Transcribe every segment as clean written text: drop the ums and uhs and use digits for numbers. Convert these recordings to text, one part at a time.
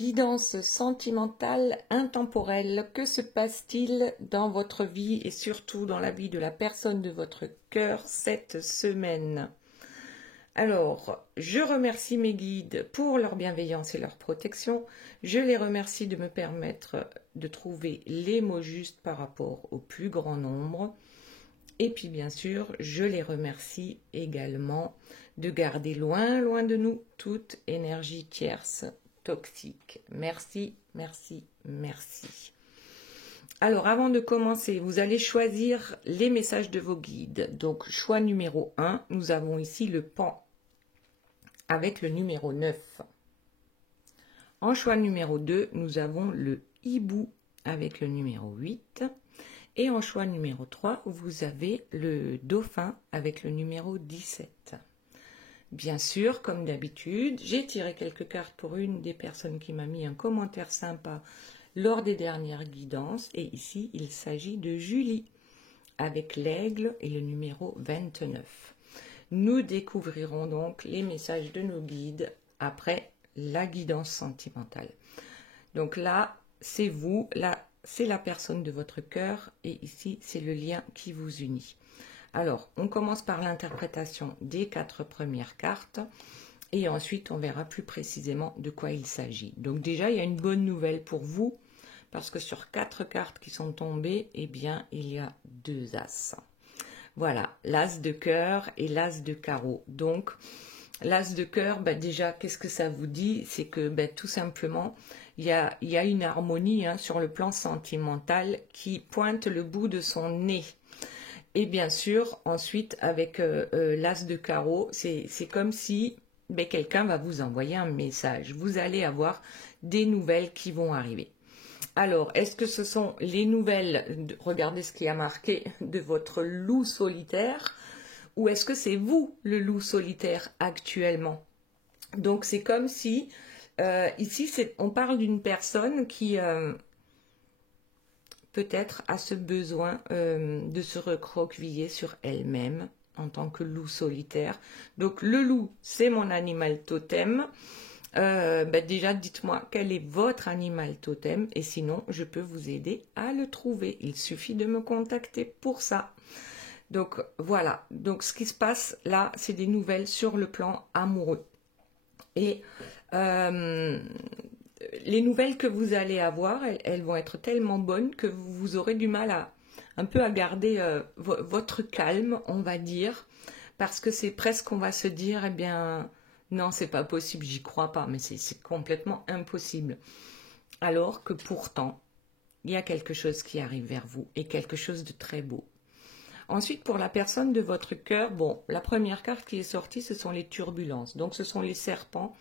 guidance sentimentale intemporelle. Que se passe-t-il dans votre vie et surtout dans la vie de la personne de votre cœur cette semaine? Alors, je remercie mes guides pour leur bienveillance et leur protection. Je les remercie de me permettre de trouver les mots justes par rapport au plus grand nombre. Et puis bien sûr, je les remercie également de garder loin, loin de nous toute énergie tierce toxique. Merci, merci, merci. Alors avant de commencer, vous allez choisir les messages de vos guides. Donc choix numéro 1, nous avons ici le pan avec le numéro 9. En choix numéro 2, nous avons le hibou avec le numéro 8. Et en choix numéro 3, vous avez le dauphin avec le numéro 17. Bien sûr, comme d'habitude, j'ai tiré quelques cartes pour une des personnes qui m'a mis un commentaire sympa lors des dernières guidances. Et ici, il s'agit de Julie avec l'aigle et le numéro 29. Nous découvrirons donc les messages de nos guides après la guidance sentimentale. Donc là, c'est vous, là, c'est la personne de votre cœur et ici, c'est le lien qui vous unit. Alors, on commence par l'interprétation des 4 premières cartes et ensuite, on verra plus précisément de quoi il s'agit. Donc déjà, il y a une bonne nouvelle pour vous parce que sur 4 cartes qui sont tombées, eh bien, il y a 2 as. Voilà, l'as de cœur et l'as de carreau. Donc, l'as de cœur, déjà, qu'est-ce que ça vous dit? C'est que tout simplement, il y a une harmonie sur le plan sentimental qui pointe le bout de son nez. Et bien sûr, ensuite, avec l'as de carreau, c'est comme si quelqu'un va vous envoyer un message. Vous allez avoir des nouvelles qui vont arriver. Alors, est-ce que ce sont les nouvelles, regardez ce qui a marqué, de votre loup solitaire, ou est-ce que c'est vous, le loup solitaire, actuellement? Donc, c'est comme si, ici, on parle d'une personne qui, peut-être, a ce besoin de se recroqueviller sur elle-même en tant que loup solitaire. Donc, le loup, c'est mon animal totem. Déjà, dites-moi quel est votre animal totem et sinon, je peux vous aider à le trouver. Il suffit de me contacter pour ça. Donc, voilà. Donc, ce qui se passe là, c'est des nouvelles sur le plan amoureux. Et les nouvelles que vous allez avoir, elles vont être tellement bonnes que vous aurez du mal un peu à garder votre calme, on va dire, parce que c'est presque, on va se dire, eh bien, non, c'est pas possible, j'y crois pas, mais c'est complètement impossible. Alors que pourtant, il y a quelque chose qui arrive vers vous et quelque chose de très beau. Ensuite, pour la personne de votre cœur, la première carte qui est sortie, ce sont les turbulences. Donc, ce sont les serpents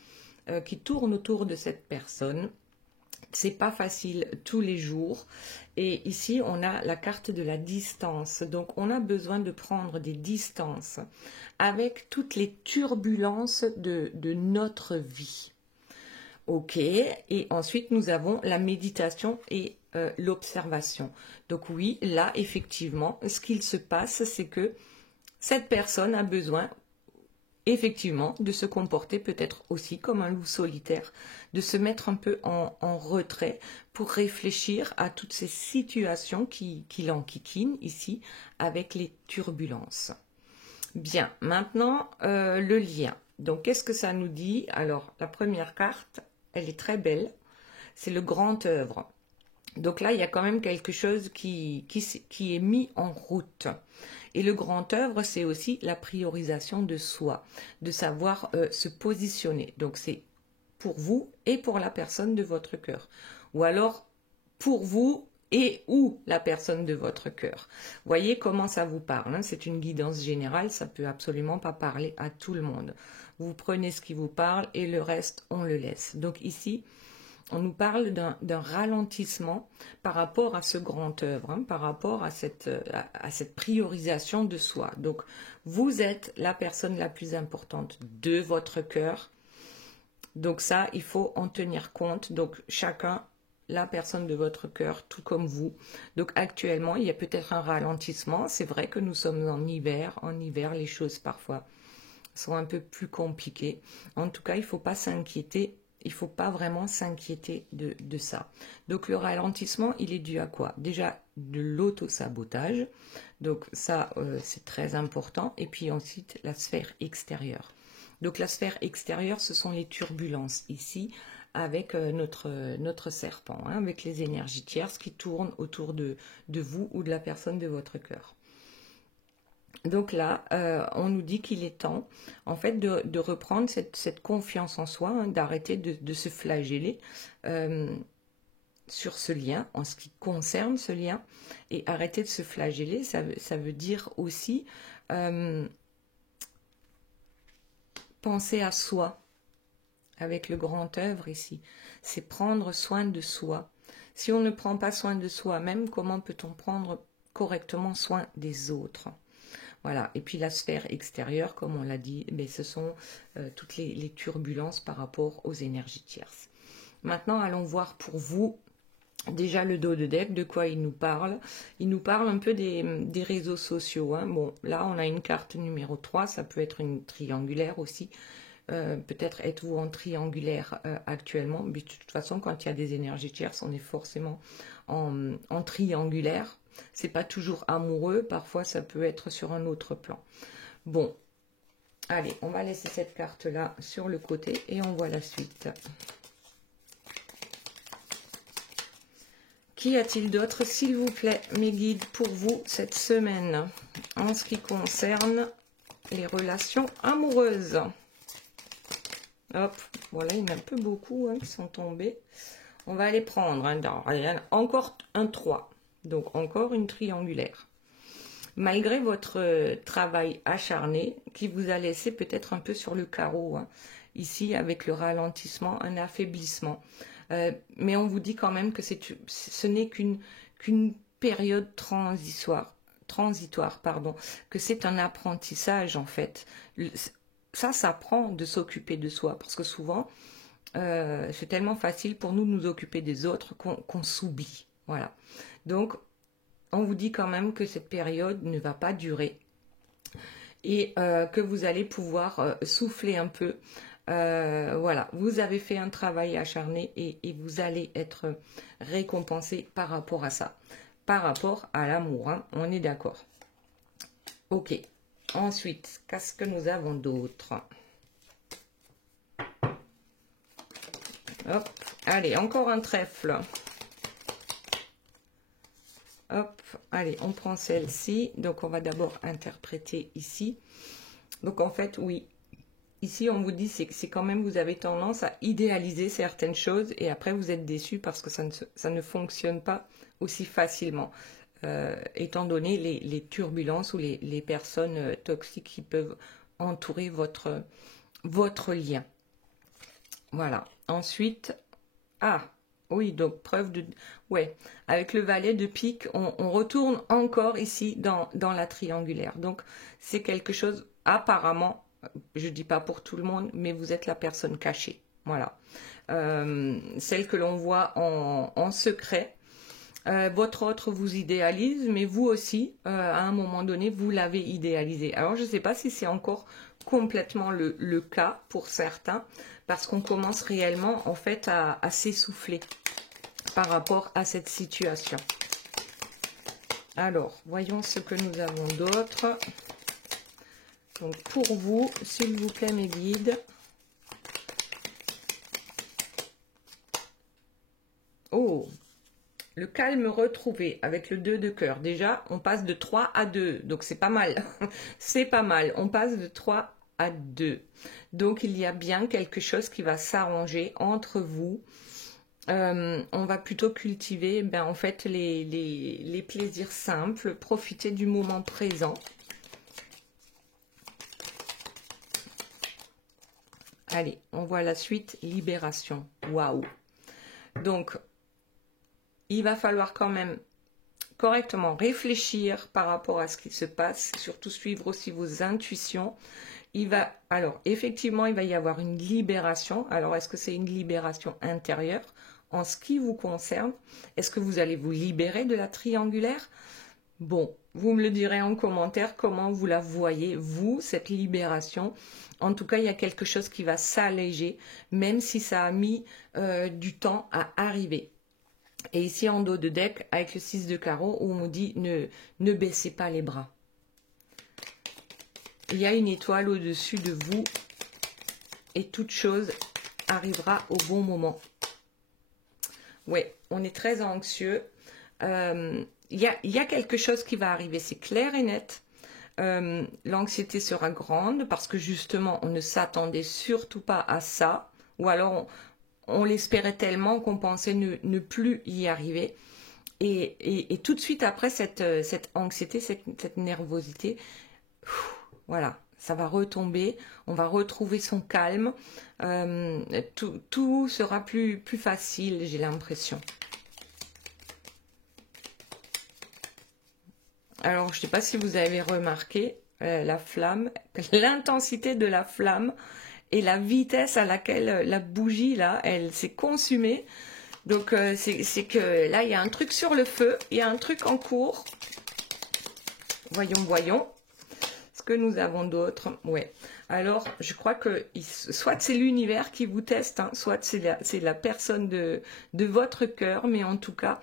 qui tournent autour de cette personne. C'est pas facile tous les jours. Et ici, on a la carte de la distance. Donc, on a besoin de prendre des distances avec toutes les turbulences de notre vie. Ok. Et ensuite, nous avons la méditation et l'observation. Donc oui, là, effectivement, ce qu'il se passe, c'est que cette personne a besoin effectivement de se comporter peut-être aussi comme un loup solitaire, de se mettre un peu en retrait pour réfléchir à toutes ces situations qui l'enquiquinent ici avec les turbulences. Bien, maintenant le lien. Donc qu'est-ce que ça nous dit? Alors la première carte, elle est très belle, c'est le grand œuvre. Donc là, il y a quand même quelque chose qui est mis en route. Et le grand œuvre, c'est aussi la priorisation de soi, de savoir se positionner. Donc c'est pour vous et pour la personne de votre cœur. Ou alors pour vous et ou la personne de votre cœur. Voyez comment ça vous parle. Hein? C'est une guidance générale, ça peut absolument pas parler à tout le monde. Vous prenez ce qui vous parle et le reste, on le laisse. Donc ici, on nous parle d'un ralentissement par rapport à ce grand œuvre, par rapport à cette priorisation de soi. Donc, vous êtes la personne la plus importante de votre cœur. Donc ça, il faut en tenir compte. Donc, chacun, la personne de votre cœur, tout comme vous. Donc, actuellement, il y a peut-être un ralentissement. C'est vrai que nous sommes en hiver. En hiver, les choses, parfois, sont un peu plus compliquées. En tout cas, il ne faut pas s'inquiéter il ne faut pas vraiment s'inquiéter de ça. Donc le ralentissement, il est dû à quoi? Déjà de l'auto-sabotage, donc ça c'est très important, et puis ensuite la sphère extérieure. Donc la sphère extérieure, ce sont les turbulences ici, avec notre serpent, hein, avec les énergies tierces qui tournent autour de vous ou de la personne de votre cœur. Donc là, on nous dit qu'il est temps, en fait, de reprendre cette confiance en soi, hein, d'arrêter de se flageller sur ce lien, en ce qui concerne ce lien, et arrêter de se flageller, ça veut dire aussi penser à soi, avec le grand œuvre ici. C'est prendre soin de soi. Si on ne prend pas soin de soi-même, comment peut-on prendre correctement soin des autres? Voilà, et puis la sphère extérieure, comme on l'a dit, ce sont toutes les turbulences par rapport aux énergies tierces. Maintenant, allons voir pour vous, déjà le dos de deck, de quoi il nous parle. Il nous parle un peu des réseaux sociaux, hein. Bon, là, on a une carte numéro 3, ça peut être une triangulaire aussi. Peut-être êtes-vous en triangulaire actuellement, mais de toute façon, quand il y a des énergies tierces, on est forcément en triangulaire. C'est pas toujours amoureux, parfois ça peut être sur un autre plan. Bon, allez, on va laisser cette carte-là sur le côté et on voit la suite. Qu'y a-t-il d'autre, s'il vous plaît, mes guides, pour vous cette semaine, en ce qui concerne les relations amoureuses? Hop, voilà, il y en a un peu beaucoup hein, qui sont tombés. On va les prendre. Hein, encore un 3. Donc, encore une triangulaire. Malgré votre travail acharné, qui vous a laissé peut-être un peu sur le carreau, hein, ici, avec le ralentissement, un affaiblissement. Mais on vous dit quand même que ce n'est qu'une période transitoire, que c'est un apprentissage, en fait. Ça s'apprend de s'occuper de soi, parce que souvent, c'est tellement facile pour nous de nous occuper des autres qu'on s'oublie. Voilà. Donc, on vous dit quand même que cette période ne va pas durer et que vous allez pouvoir souffler un peu. Voilà, vous avez fait un travail acharné et vous allez être récompensé par rapport à ça. Par rapport à l'amour, hein, on est d'accord. Ok. Ensuite, qu'est-ce que nous avons d'autre? Hop, allez, encore un trèfle. Hop, allez, on prend celle-ci. Donc, on va d'abord interpréter ici. Donc, en fait, oui, ici, on vous dit c'est quand même, vous avez tendance à idéaliser certaines choses et après, vous êtes déçu parce que ça ne fonctionne pas aussi facilement. Étant donné les turbulences ou les personnes toxiques qui peuvent entourer votre lien. Voilà. Ensuite, oui, donc preuve de... Ouais, avec le valet de pique, on retourne encore ici dans la triangulaire. Donc, c'est quelque chose, apparemment, je ne dis pas pour tout le monde, mais vous êtes la personne cachée. Voilà. Celle que l'on voit en secret. Votre autre vous idéalise, mais vous aussi, à un moment donné, vous l'avez idéalisé. Alors, je ne sais pas si c'est encore complètement le cas pour certains, parce qu'on commence réellement, en fait, à s'essouffler par rapport à cette situation. Alors, voyons ce que nous avons d'autre. Donc, pour vous, s'il vous plaît, mes guides. Oh! Le calme retrouvé avec le 2 de cœur. Déjà, on passe de 3 à 2. Donc, c'est pas mal. C'est pas mal. On passe de 3 à 2. Donc, il y a bien quelque chose qui va s'arranger entre vous. On va plutôt cultiver, en fait, les plaisirs simples. Profiter du moment présent. Allez, on voit la suite. Libération. Waouh! Donc, il va falloir quand même correctement réfléchir par rapport à ce qui se passe, surtout suivre aussi vos intuitions. Alors, effectivement, il va y avoir une libération. Alors, est-ce que c'est une libération intérieure en ce qui vous concerne? Est-ce que vous allez vous libérer de la triangulaire? Bon, vous me le direz en commentaire comment vous la voyez, vous, cette libération. En tout cas, il y a quelque chose qui va s'alléger, même si ça a mis du temps à arriver. Et ici, en dos de deck, avec le 6 de carreau, où on dit ne baissez pas les bras. Il y a une étoile au-dessus de vous et toute chose arrivera au bon moment. Ouais, on est très anxieux. Il y a quelque chose qui va arriver, c'est clair et net. L'anxiété sera grande parce que justement, on ne s'attendait surtout pas à ça. Ou alors, on l'espérait tellement qu'on pensait ne plus y arriver. Et tout de suite après cette anxiété, cette nervosité, voilà, ça va retomber, on va retrouver son calme. Tout sera plus facile, j'ai l'impression. Alors, je ne sais pas si vous avez remarqué la flamme, l'intensité de la flamme et la vitesse à laquelle la bougie, là, elle s'est consumée. Donc, c'est que là, il y a un truc sur le feu, il y a un truc en cours. Voyons, voyons. Ce que nous avons d'autre. Ouais. Alors, je crois que soit c'est l'univers qui vous teste, hein, soit c'est la personne de votre cœur, mais en tout cas,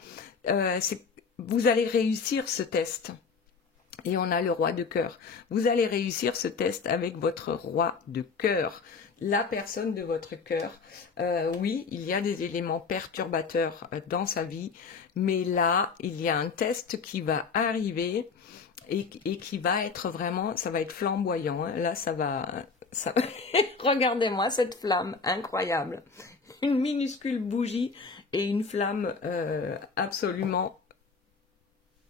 vous allez réussir ce test. Et on a le roi de cœur. Vous allez réussir ce test avec votre roi de cœur. La personne de votre cœur. Oui, il y a des éléments perturbateurs dans sa vie, mais là, il y a un test qui va arriver et qui va être vraiment, ça va être flamboyant. Hein. Là, ça va... Regardez-moi cette flamme incroyable. Une minuscule bougie et une flamme absolument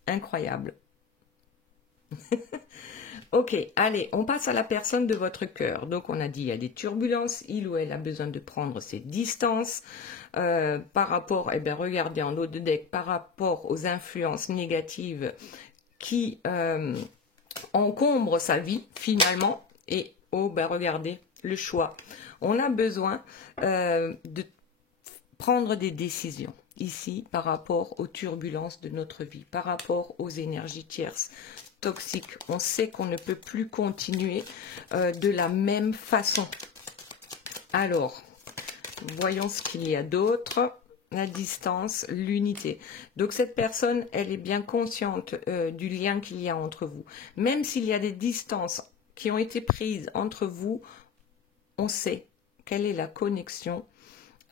incroyable. Ok, allez, on passe à la personne de votre cœur. Donc, on a dit, il y a des turbulences, il ou elle a besoin de prendre ses distances par rapport, eh bien, regardez en haut de deck, par rapport aux influences négatives qui encombrent sa vie, finalement. Et, oh, ben, regardez, le choix. On a besoin de prendre des décisions. Ici, par rapport aux turbulences de notre vie, par rapport aux énergies tierces toxiques. On sait qu'on ne peut plus continuer de la même façon. Alors, voyons ce qu'il y a d'autre. La distance, l'unité. Donc cette personne, elle est bien consciente du lien qu'il y a entre vous. Même s'il y a des distances qui ont été prises entre vous, on sait quelle est la connexion.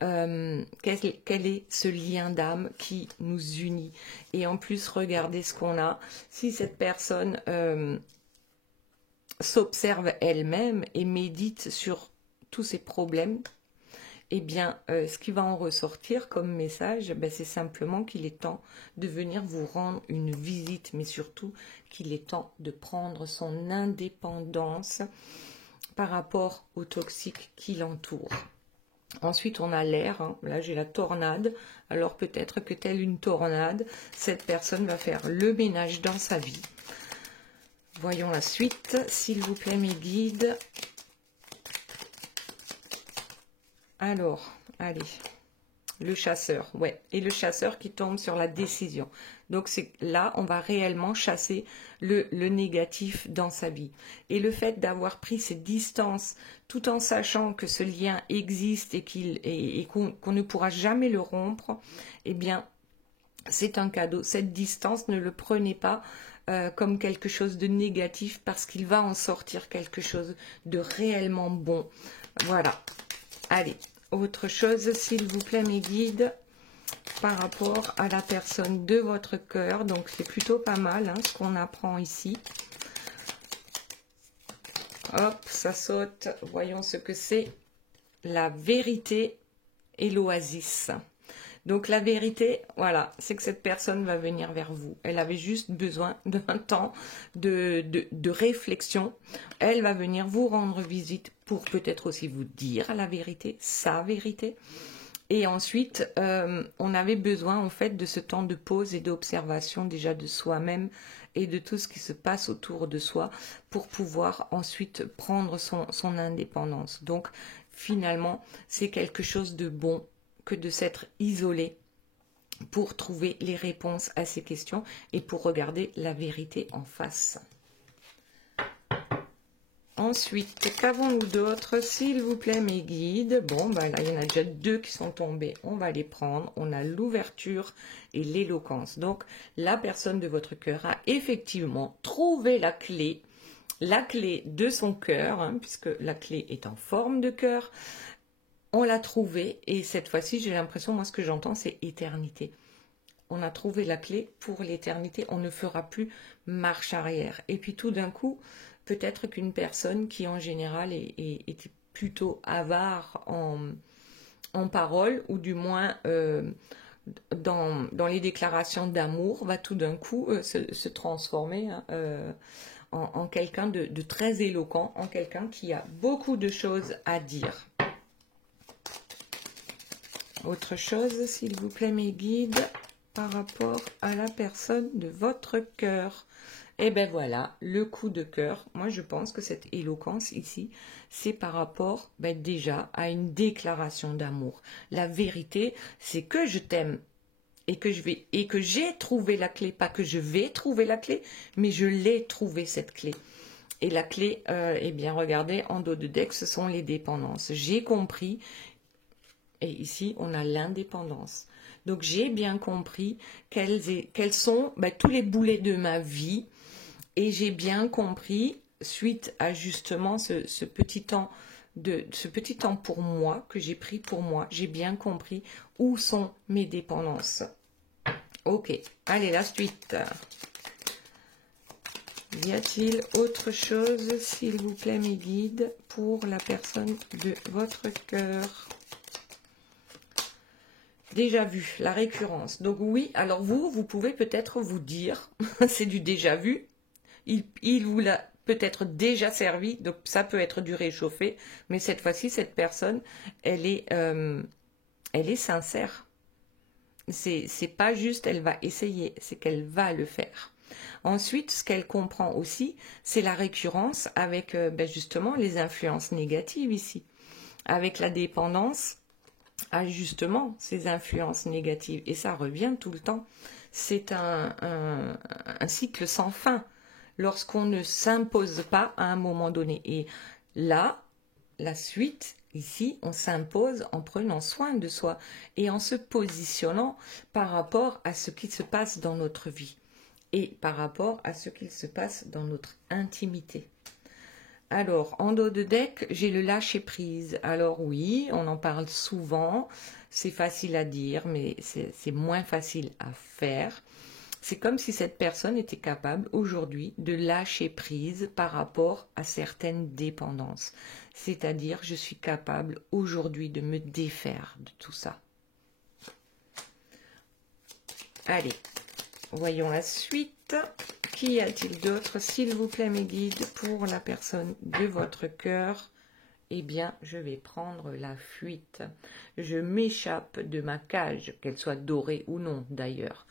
Quel est ce lien d'âme qui nous unit. Et en plus, regardez ce qu'on a. Si cette personne s'observe elle-même et médite sur tous ses problèmes, eh bien, ce qui va en ressortir comme message, ben, c'est simplement qu'il est temps de venir vous rendre une visite, mais surtout qu'il est temps de prendre son indépendance par rapport au toxique qui l'entoure. Ensuite, on a l'air. Hein. Là, j'ai la tornade. Alors, peut-être que telle une tornade, cette personne va faire le ménage dans sa vie. Voyons la suite. S'il vous plaît, mes guides. Alors, allez. Le chasseur, ouais. Et le chasseur qui tombe sur la décision. Donc, c'est là, on va réellement chasser le négatif dans sa vie. Et le fait d'avoir pris ces distances, tout en sachant que ce lien existe et qu'on ne pourra jamais le rompre, eh bien, c'est un cadeau. Cette distance, ne le prenez pas comme quelque chose de négatif parce qu'il va en sortir quelque chose de réellement bon. Voilà. Allez. Autre chose, s'il vous plaît, mes guides, par rapport à la personne de votre cœur. Donc, c'est plutôt pas mal hein, ce qu'on apprend ici. Hop, ça saute. Voyons ce que c'est. La vérité et l'oasis. Donc, la vérité, voilà, c'est que cette personne va venir vers vous. Elle avait juste besoin d'un temps de réflexion. Elle va venir vous rendre visite pour peut-être aussi vous dire la vérité, sa vérité. Et ensuite, on avait besoin en fait de ce temps de pause et d'observation déjà de soi-même et de tout ce qui se passe autour de soi pour pouvoir ensuite prendre son indépendance. Donc, finalement, c'est quelque chose de bon que de s'être isolé pour trouver les réponses à ces questions et pour regarder la vérité en face. Ensuite, qu'avons-nous d'autre? S'il vous plaît, mes guides. Bon, ben là, il y en a déjà 2 qui sont tombés. On va les prendre. On a l'ouverture et l'éloquence. Donc, la personne de votre cœur a effectivement trouvé la clé de son cœur, hein, puisque la clé est en forme de cœur. On l'a trouvée et cette fois-ci, j'ai l'impression, moi, ce que j'entends, c'est éternité. On a trouvé la clé pour l'éternité. On ne fera plus marche arrière. Et puis, tout d'un coup, peut-être qu'une personne qui, en général, était plutôt avare en parole, ou du moins dans les déclarations d'amour, va tout d'un coup se transformer en quelqu'un de très éloquent, en quelqu'un qui a beaucoup de choses à dire. Autre chose, s'il vous plaît, mes guides, par rapport à la personne de votre cœur. Et bien voilà, le coup de cœur. Moi, je pense que cette éloquence ici, c'est par rapport déjà à une déclaration d'amour. La vérité, c'est que je t'aime et que j'ai trouvé la clé. Pas que je vais trouver la clé, mais je l'ai trouvé cette clé. Et la clé, eh bien, regardez, en dos de deck, ce sont les dépendances. J'ai compris. Et ici, on a l'indépendance. Donc, j'ai bien compris quels sont tous les boulets de ma vie. Et j'ai bien compris, suite à justement ce petit temps pour moi, que j'ai pris pour moi, j'ai bien compris où sont mes dépendances. Ok, allez, la suite. Y a-t-il autre chose, s'il vous plaît, mes guides, pour la personne de votre cœur? Déjà vu, la récurrence. Donc oui, alors vous pouvez peut-être vous dire, c'est du déjà vu, il vous l'a peut-être déjà servi, donc ça peut être du réchauffé, mais cette fois-ci, cette personne, elle est sincère. C'est pas juste, elle va essayer, c'est qu'elle va le faire. Ensuite, ce qu'elle comprend aussi, c'est la récurrence avec justement les influences négatives ici, avec la dépendance à justement ces influences négatives. Et ça revient tout le temps. C'est un cycle sans fin lorsqu'on ne s'impose pas à un moment donné. Et là, la suite, ici, on s'impose en prenant soin de soi et en se positionnant par rapport à ce qui se passe dans notre vie et par rapport à ce qu'il se passe dans notre intimité. Alors, en dos de deck, j'ai le lâcher-prise. Alors oui, on en parle souvent, c'est facile à dire, mais c'est moins facile à faire. C'est comme si cette personne était capable aujourd'hui de lâcher prise par rapport à certaines dépendances. C'est-à-dire, je suis capable aujourd'hui de me défaire de tout ça. Allez, voyons la suite. Qu'y a-t-il d'autre, s'il vous plaît, mes guides, pour la personne de votre cœur? Eh bien, je vais prendre la fuite. Je m'échappe de ma cage, qu'elle soit dorée ou non, d'ailleurs.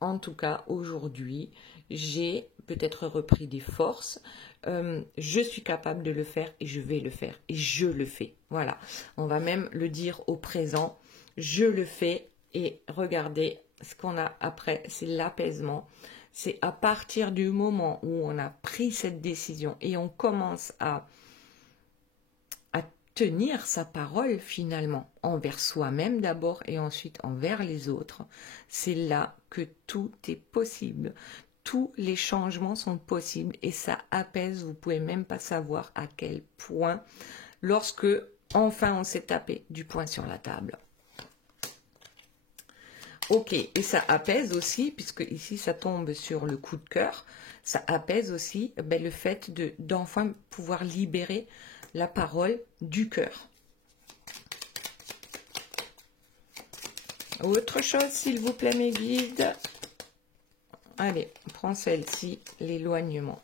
En tout cas, aujourd'hui, j'ai peut-être repris des forces. Je suis capable de le faire et je vais le faire. Et je le fais. Voilà. On va même le dire au présent. Je le fais et regardez ce qu'on a après, c'est l'apaisement. C'est à partir du moment où on a pris cette décision et on commence à tenir sa parole finalement, envers soi-même d'abord et ensuite envers les autres, c'est là que tout est possible. Tous les changements sont possibles et ça apaise, vous pouvez même pas savoir à quel point, lorsque enfin on s'est tapé du poing sur la table. Ok, et ça apaise aussi, puisque ici ça tombe sur le coup de cœur, ça apaise aussi le fait d'enfin pouvoir libérer la parole du cœur. Autre chose, s'il vous plaît, mes guides. Allez, on prend celle-ci, l'éloignement.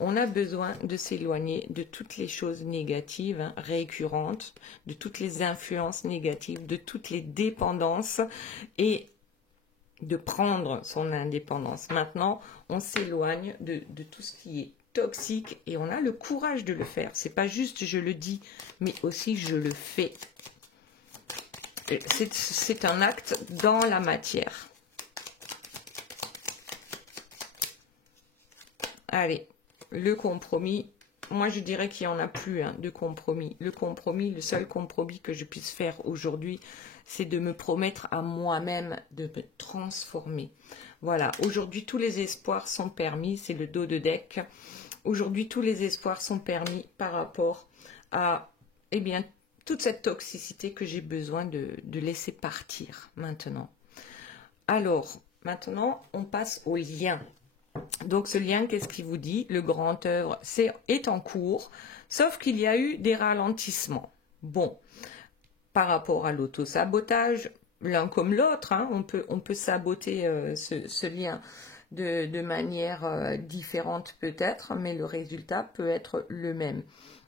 On a besoin de s'éloigner de toutes les choses négatives, récurrentes, de toutes les influences négatives, de toutes les dépendances et de prendre son indépendance. Maintenant, on s'éloigne de tout ce qui est toxique et on a le courage de le faire. C'est pas juste je le dis, mais aussi je le fais. C'est un acte dans la matière. Allez, le compromis. Moi, je dirais qu'il n'y en a plus de compromis. Le compromis, le seul compromis que je puisse faire aujourd'hui, c'est de me promettre à moi-même de me transformer. Voilà, aujourd'hui, tous les espoirs sont permis. C'est le dos de deck. Aujourd'hui, tous les espoirs sont permis par rapport à, eh bien, toute cette toxicité que j'ai besoin de laisser partir maintenant. Alors, maintenant, on passe au lien. Donc ce lien, qu'est-ce qu'il vous dit? Le grand œuvre est en cours, sauf qu'il y a eu des ralentissements. Bon, par rapport à l'auto-sabotage, l'un comme l'autre, hein, on peut saboter ce lien de manière différente peut-être, mais le résultat peut être le même.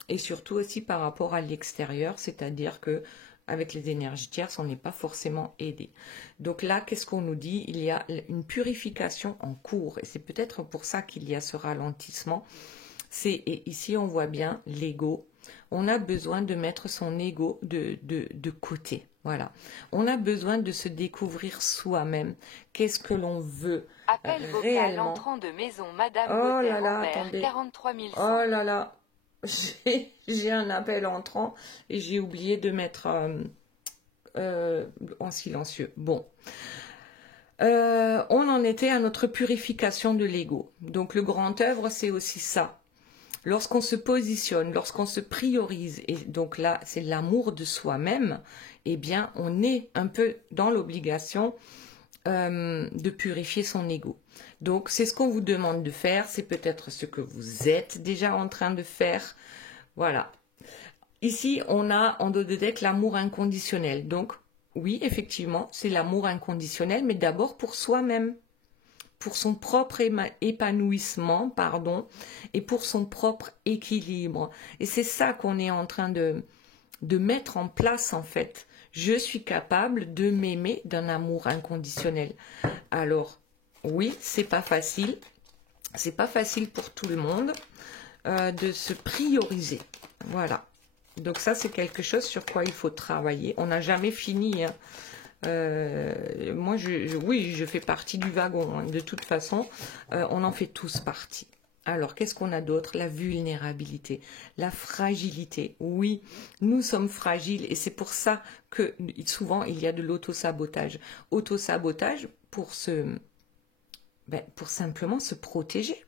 Et surtout aussi par rapport à l'extérieur, c'est-à-dire que avec les énergies tierces, on n'est pas forcément aidé. Donc là, qu'est-ce qu'on nous dit? Il y a une purification en cours. Et c'est peut-être pour ça qu'il y a ce ralentissement. Et ici, on voit bien l'ego. On a besoin de mettre son ego de côté. Voilà. On a besoin de se découvrir soi-même. Qu'est-ce que l'on veut réellement? Entrant de maison, Madame Oh là là, Rambert, attendez. 43 100. Oh là là. J'ai un appel entrant et j'ai oublié de mettre en silencieux. Bon. On en était à notre purification de l'ego. Donc le grand œuvre, c'est aussi ça. Lorsqu'on se positionne, lorsqu'on se priorise, et donc là, c'est l'amour de soi-même, eh bien, on est un peu dans l'obligation de purifier son ego. Donc, c'est ce qu'on vous demande de faire. C'est peut-être ce que vous êtes déjà en train de faire. Voilà. Ici, on a en dos de deck l'amour inconditionnel. Donc, oui, effectivement, c'est l'amour inconditionnel, mais d'abord pour soi-même, pour son propre épanouissement, pardon, et pour son propre équilibre. Et c'est ça qu'on est en train de mettre en place, en fait. Je suis capable de m'aimer d'un amour inconditionnel. Alors, oui, c'est pas facile. C'est pas facile pour tout le monde de se prioriser. Voilà. Donc ça, c'est quelque chose sur quoi il faut travailler. On n'a jamais fini. Hein. Moi, oui, je fais partie du wagon. Hein. De toute façon, on en fait tous partie. Alors, qu'est-ce qu'on a d'autre? La vulnérabilité, la fragilité. Oui, nous sommes fragiles et c'est pour ça que souvent, il y a de l'autosabotage. Autosabotage pour simplement se protéger.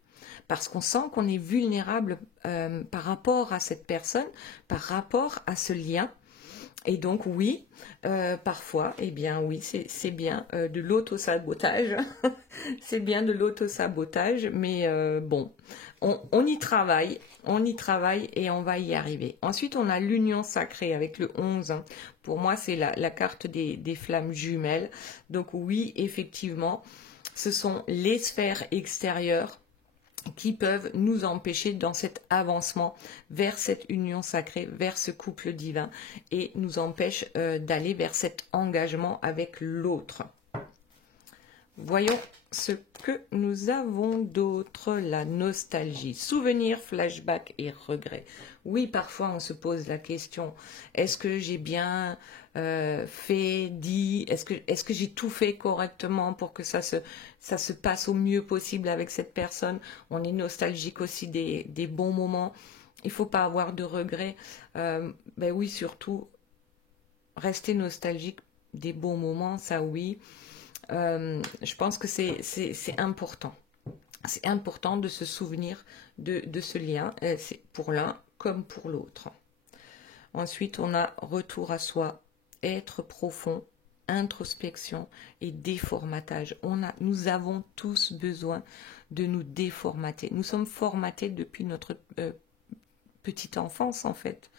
Parce qu'on sent qu'on est vulnérable par rapport à cette personne, par rapport à ce lien. Et donc oui, parfois, eh bien oui, c'est bien de l'autosabotage. C'est bien de l'autosabotage, mais bon, on y travaille et on va y arriver. Ensuite, on a l'union sacrée avec le 11. Hein. Pour moi, c'est la carte des flammes jumelles. Donc oui, effectivement, ce sont les sphères extérieures qui peuvent nous empêcher dans cet avancement vers cette union sacrée, vers ce couple divin et nous empêchent d'aller vers cet engagement avec l'autre. Voyons ce que nous avons d'autre. La nostalgie, souvenirs, flashbacks et regrets. Oui, parfois on se pose la question, est-ce que j'ai bien fait, dit, est-ce que j'ai tout fait correctement pour que ça se passe au mieux possible avec cette personne? On est nostalgique aussi des bons moments. Il ne faut pas avoir de regrets. Ben oui, surtout, rester nostalgique des bons moments, ça oui. Je pense que c'est important. C'est important de se souvenir de ce lien, c'est pour l'un comme pour l'autre. Ensuite, on a retour à soi, être profond, introspection et déformatage. Nous avons tous besoin de nous déformater. Nous sommes formatés depuis notre petite enfance en fait.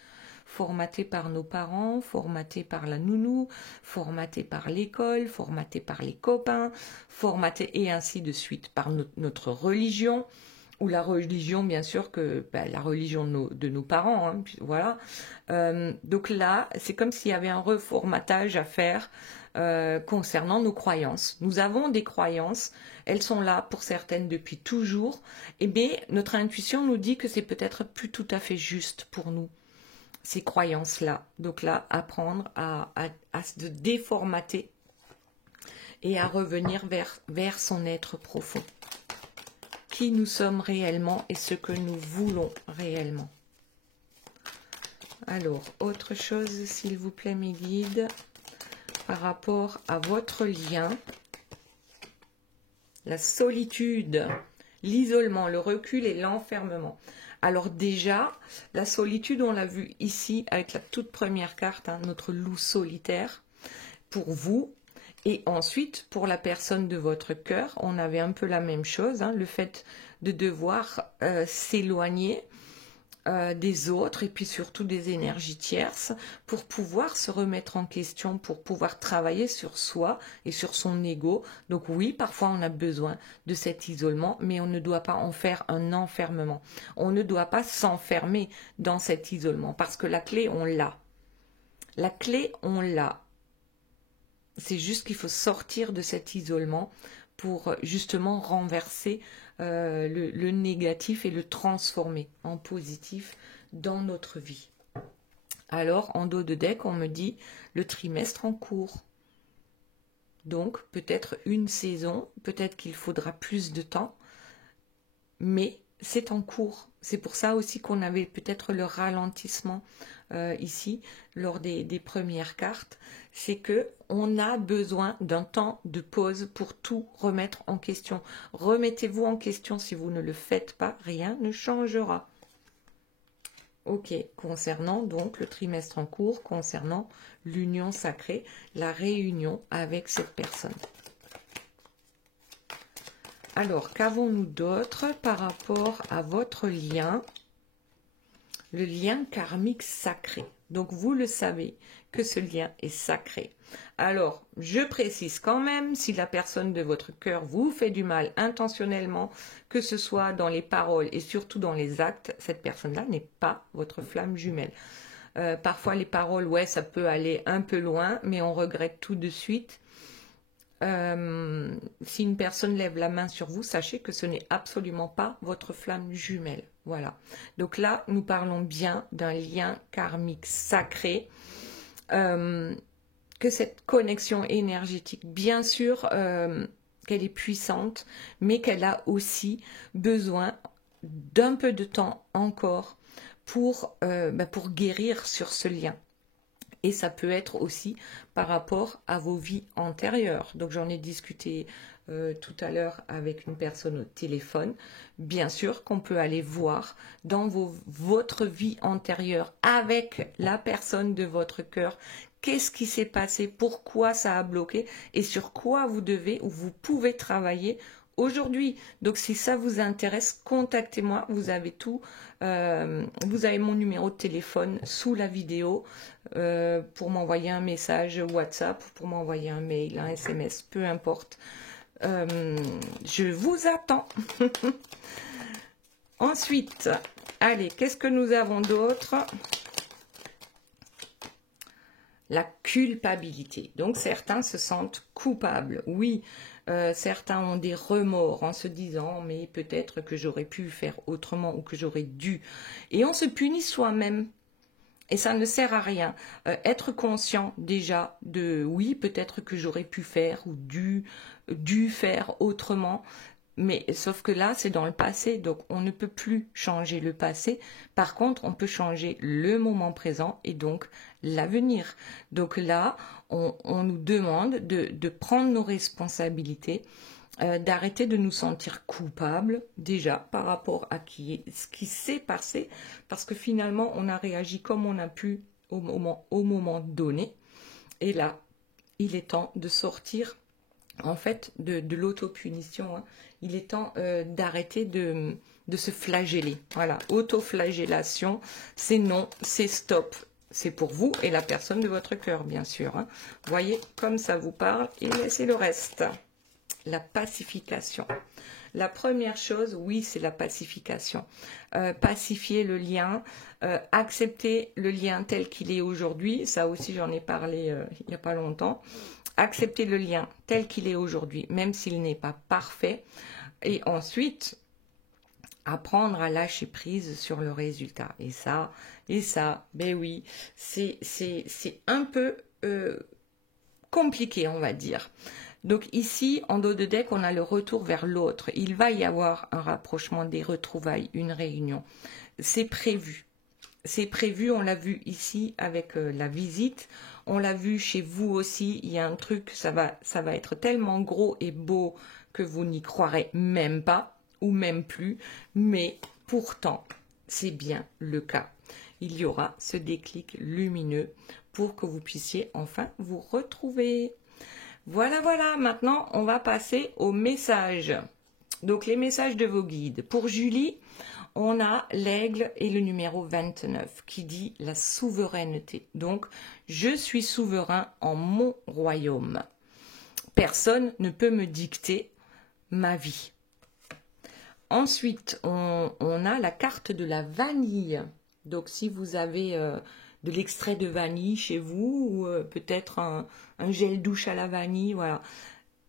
Formatés par nos parents, formatés par la nounou, formatés par l'école, formatés par les copains, formatés et ainsi de suite par notre religion, ou la religion bien sûr la religion de nos parents, hein, voilà. Donc là, c'est comme s'il y avait un reformatage à faire concernant nos croyances. Nous avons des croyances, elles sont là pour certaines depuis toujours, et bien notre intuition nous dit que c'est peut-être plus tout à fait juste pour nous. Ces croyances-là. Donc là, apprendre à se déformater et à revenir vers son être profond, qui nous sommes réellement et ce que nous voulons réellement. Alors, autre chose, s'il vous plaît, mes guides, par rapport à votre lien, la solitude, l'isolement, le recul et l'enfermement. Alors déjà, la solitude, on l'a vu ici avec la toute première carte, hein, notre loup solitaire, pour vous. Et ensuite, pour la personne de votre cœur, on avait un peu la même chose, hein, le fait de devoir s'éloigner des autres et puis surtout des énergies tierces pour pouvoir se remettre en question, pour pouvoir travailler sur soi et sur son ego. Donc oui, parfois on a besoin de cet isolement, mais on ne doit pas en faire un enfermement. On ne doit pas s'enfermer dans cet isolement parce que la clé, on l'a. La clé, on l'a. C'est juste qu'il faut sortir de cet isolement pour justement renverser le négatif et le transformer en positif dans notre vie. Alors, en dos de deck, on me dit le trimestre en cours. Donc, peut-être une saison, peut-être qu'il faudra plus de temps, mais c'est en cours. C'est pour ça aussi qu'on avait peut-être le ralentissement ici, lors des premières cartes. C'est que on a besoin d'un temps de pause pour tout remettre en question. Remettez-vous en question. Si vous ne le faites pas, rien ne changera. Ok, concernant donc le trimestre en cours, concernant l'union sacrée, la réunion avec cette personne. Alors, qu'avons-nous d'autre par rapport à votre lien? Le lien karmique sacré. Donc, vous le savez que ce lien est sacré. Alors, je précise quand même, si la personne de votre cœur vous fait du mal intentionnellement, que ce soit dans les paroles et surtout dans les actes, cette personne-là n'est pas votre flamme jumelle. Parfois, les paroles, ouais, ça peut aller un peu loin, mais on regrette tout de suite. Si une personne lève la main sur vous, sachez que ce n'est absolument pas votre flamme jumelle. Voilà. Donc là, nous parlons bien d'un lien karmique sacré. Que cette connexion énergétique, bien sûr qu'elle est puissante, mais qu'elle a aussi besoin d'un peu de temps encore pour guérir sur ce lien. Et ça peut être aussi par rapport à vos vies antérieures. Donc j'en ai discuté tout à l'heure avec une personne au téléphone. Bien sûr qu'on peut aller voir dans votre vie antérieure avec la personne de votre cœur. Qu'est-ce qui s'est passé? Pourquoi ça a bloqué? Et sur quoi vous devez ou vous pouvez travailler aujourd'hui. Donc si ça vous intéresse, contactez-moi. Vous avez tout. Vous avez mon numéro de téléphone sous la vidéo pour m'envoyer un message WhatsApp, pour m'envoyer un mail, un SMS, peu importe. Je vous attends. Ensuite, allez, qu'est-ce que nous avons d'autre? La culpabilité. Donc certains se sentent coupables. Oui, certains ont des remords en se disant mais peut-être que j'aurais pu faire autrement ou que j'aurais dû. Et on se punit soi-même. Et ça ne sert à rien. Être conscient déjà de oui, peut-être que j'aurais pu faire ou dû faire autrement. Mais sauf que là, c'est dans le passé, donc on ne peut plus changer le passé. Par contre, on peut changer le moment présent et donc l'avenir. Donc là, on nous demande de prendre nos responsabilités, d'arrêter de nous sentir coupables déjà par rapport à ce qui s'est passé, parce que finalement, on a réagi comme on a pu au moment donné. Et là, il est temps de sortir en fait de l'autopunition, hein. Il est temps d'arrêter de se flageller. Voilà, autoflagellation, c'est non, c'est stop. C'est pour vous et la personne de votre cœur, bien sûr, hein. Voyez comme ça vous parle et laissez le reste. La pacification. La première chose, oui, c'est la pacification. Pacifier le lien, accepter le lien tel qu'il est aujourd'hui. Ça aussi, j'en ai parlé il n'y a pas longtemps. Accepter le lien tel qu'il est aujourd'hui, même s'il n'est pas parfait. Et ensuite, apprendre à lâcher prise sur le résultat. Et ça, ben oui, c'est un peu compliqué, on va dire. Donc ici, en dos de deck, on a le retour vers l'autre. Il va y avoir un rapprochement, des retrouvailles, une réunion. C'est prévu. C'est prévu, on l'a vu ici avec la visite. On l'a vu chez vous aussi. Il y a un truc, ça va être tellement gros et beau que vous n'y croirez même pas ou même plus. Mais pourtant, c'est bien le cas. Il y aura ce déclic lumineux pour que vous puissiez enfin vous retrouver. Voilà, voilà, maintenant on va passer aux messages. Donc les messages de vos guides. Pour Julie, on a l'aigle et le numéro 29 qui dit la souveraineté. Donc, je suis souverain en mon royaume. Personne ne peut me dicter ma vie. Ensuite, on a la carte de la vanille. Donc, si vous avez de l'extrait de vanille chez vous ou peut-être un gel douche à la vanille, voilà,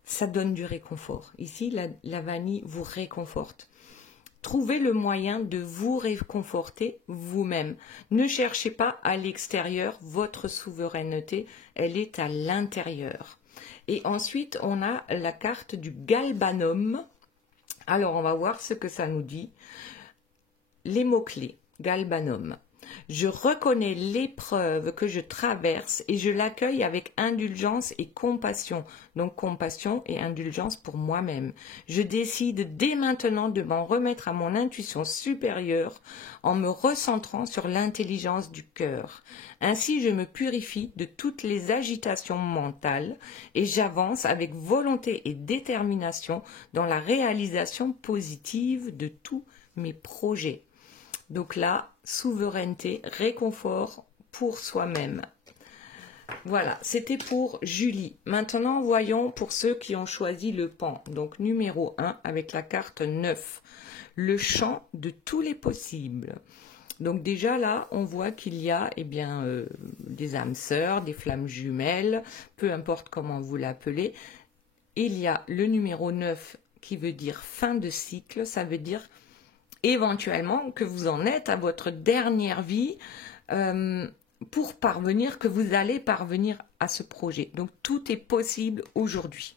ça donne du réconfort. Ici, la vanille vous réconforte. Trouvez le moyen de vous réconforter vous-même. Ne cherchez pas à l'extérieur, votre souveraineté, elle est à l'intérieur. Et ensuite, on a la carte du galbanum. Alors, on va voir ce que ça nous dit. Les mots-clés, galbanum. Je reconnais l'épreuve que je traverse et je l'accueille avec indulgence et compassion. Donc compassion et indulgence pour moi-même. Je décide dès maintenant de m'en remettre à mon intuition supérieure en me recentrant sur l'intelligence du cœur. Ainsi, je me purifie de toutes les agitations mentales et j'avance avec volonté et détermination dans la réalisation positive de tous mes projets. Donc là, souveraineté, réconfort pour soi-même. Voilà, c'était pour Julie. Maintenant, voyons pour ceux qui ont choisi le pan. Donc numéro 1 avec la carte 9. Le champ de tous les possibles. Donc déjà là, on voit qu'il y a des âmes sœurs, des flammes jumelles, peu importe comment vous l'appelez. Il y a le numéro 9 qui veut dire fin de cycle, ça veut dire éventuellement que vous en êtes à votre dernière vie pour parvenir, que vous allez parvenir à ce projet. Donc tout est possible aujourd'hui.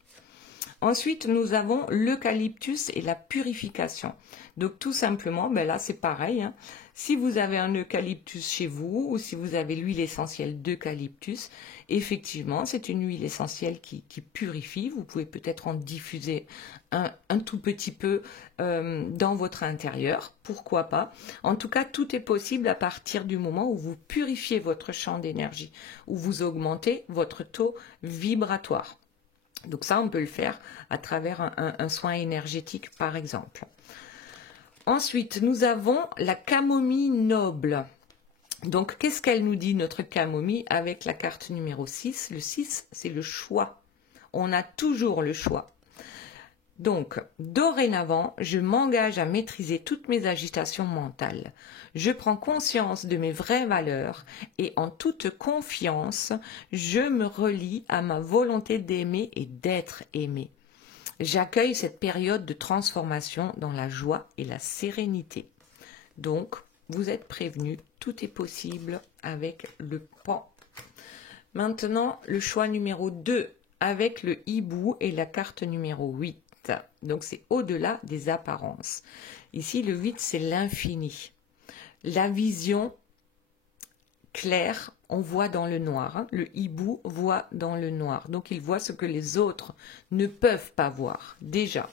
Ensuite, nous avons l'eucalyptus et la purification. Donc tout simplement, là c'est pareil. Hein. Si vous avez un eucalyptus chez vous ou si vous avez l'huile essentielle d'eucalyptus, effectivement, c'est une huile essentielle qui purifie. Vous pouvez peut-être en diffuser un tout petit peu dans votre intérieur. Pourquoi pas? En tout cas, tout est possible à partir du moment où vous purifiez votre champ d'énergie, où vous augmentez votre taux vibratoire. Donc ça, on peut le faire à travers un soin énergétique, par exemple. Ensuite, nous avons la camomille noble. Donc, qu'est-ce qu'elle nous dit, notre camomille, avec la carte numéro 6? Le 6, c'est le choix. On a toujours le choix. Donc, dorénavant, je m'engage à maîtriser toutes mes agitations mentales. Je prends conscience de mes vraies valeurs et en toute confiance, je me relie à ma volonté d'aimer et d'être aimé. J'accueille cette période de transformation dans la joie et la sérénité. Donc, vous êtes prévenus, tout est possible avec le pan. Maintenant, le choix numéro 2 avec le hibou et la carte numéro 8. Donc, c'est au-delà des apparences. Ici, le 8, c'est l'infini. La vision claire, on voit dans le noir. Hein. Le hibou voit dans le noir. Donc, il voit ce que les autres ne peuvent pas voir, déjà.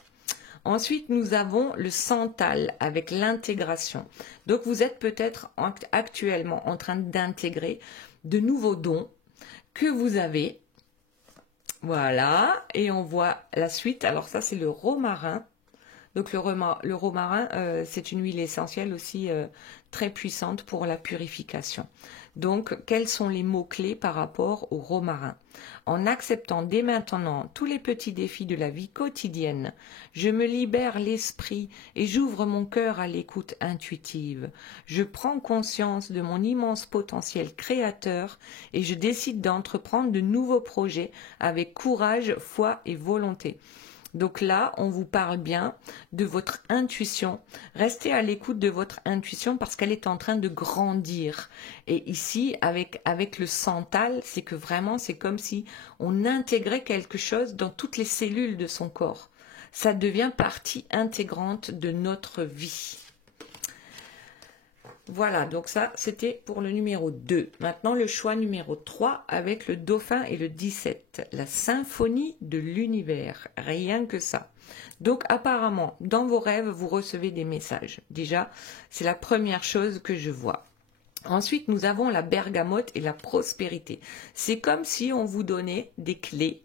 Ensuite, nous avons le santal avec l'intégration. Donc, vous êtes peut-être actuellement en train d'intégrer de nouveaux dons que vous avez. Voilà, et on voit la suite. Alors ça, c'est le romarin. Donc le romarin, c'est une huile essentielle aussi très puissante pour la purification. Donc, quels sont les mots-clés par rapport au romarin? En acceptant dès maintenant tous les petits défis de la vie quotidienne, je me libère l'esprit et j'ouvre mon cœur à l'écoute intuitive. Je prends conscience de mon immense potentiel créateur et je décide d'entreprendre de nouveaux projets avec courage, foi et volonté. Donc là, on vous parle bien de votre intuition. Restez à l'écoute de votre intuition parce qu'elle est en train de grandir. Et ici, avec le santal, c'est que vraiment, c'est comme si on intégrait quelque chose dans toutes les cellules de son corps. Ça devient partie intégrante de notre vie. Voilà, donc ça, c'était pour le numéro 2. Maintenant, le choix numéro 3 avec le dauphin et le 17. La symphonie de l'univers. Rien que ça. Donc, apparemment, dans vos rêves, vous recevez des messages. Déjà, c'est la première chose que je vois. Ensuite, nous avons la bergamote et la prospérité. C'est comme si on vous donnait des clés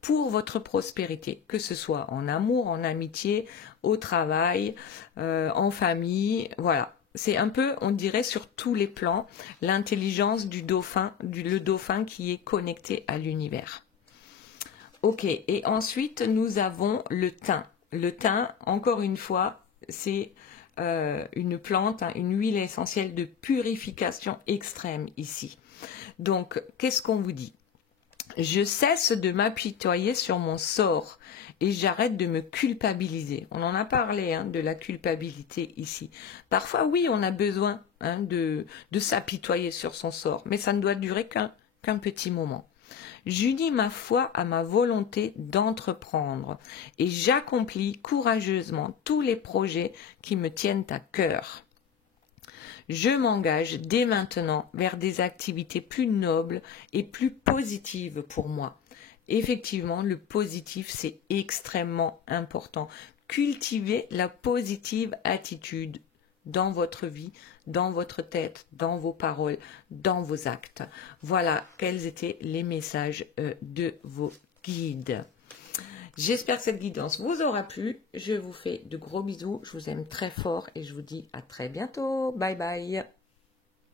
pour votre prospérité, que ce soit en amour, en amitié, au travail, en famille, voilà. C'est un peu, on dirait, sur tous les plans, l'intelligence du dauphin, le dauphin qui est connecté à l'univers. Ok, et ensuite, nous avons le thym. Le thym, encore une fois, c'est une plante, hein, une huile essentielle de purification extrême ici. Donc, qu'est-ce qu'on vous dit ? Je cesse de m'apitoyer sur mon sort et j'arrête de me culpabiliser. On en a parlé hein, de la culpabilité ici. Parfois, oui, on a besoin hein, de s'apitoyer sur son sort, mais ça ne doit durer qu'un petit moment. J'unis ma foi à ma volonté d'entreprendre et j'accomplis courageusement tous les projets qui me tiennent à cœur. Je m'engage dès maintenant vers des activités plus nobles et plus positives pour moi. Effectivement, le positif, c'est extrêmement important. Cultivez la positive attitude dans votre vie, dans votre tête, dans vos paroles, dans vos actes. Voilà quels étaient les messages de vos guides. J'espère que cette guidance vous aura plu. Je vous fais de gros bisous. Je vous aime très fort et je vous dis à très bientôt. Bye bye.